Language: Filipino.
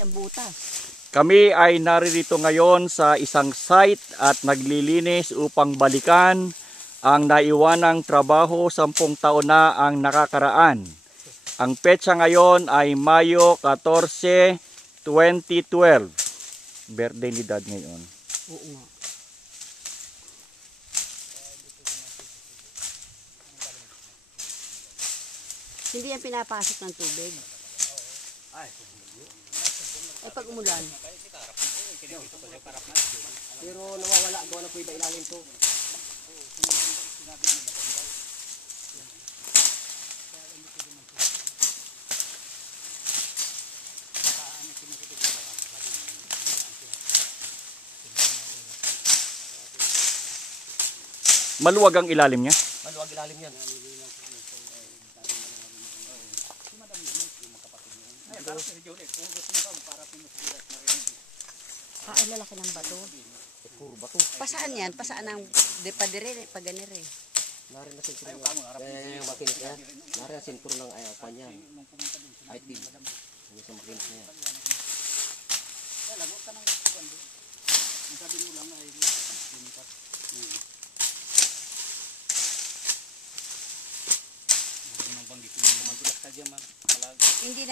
Ang butas. Kami ay naririto ngayon sa isang site at naglilinis upang balikan ang naiwanang trabaho 10 taon na ang nakakaraan. Ang petsa ngayon ay Mayo 14, 2012. Birthday ni Dad ngayon. Oo nga. Hindi yan pinapasok ng tubig. Ay pag umulan. Pero nawawala, gawa na po iba ilalim to. Maluwag ang ilalim niya. Maluwag ilalim yan. Ay lalaki ng bato. Puro bato. Pasaan yan? Pasaan ang padire, paganire. Narin na sentro ng yung makinis niya. Narin na sentro ng pan yan. Item. Yung sa makinis niya. Hindi na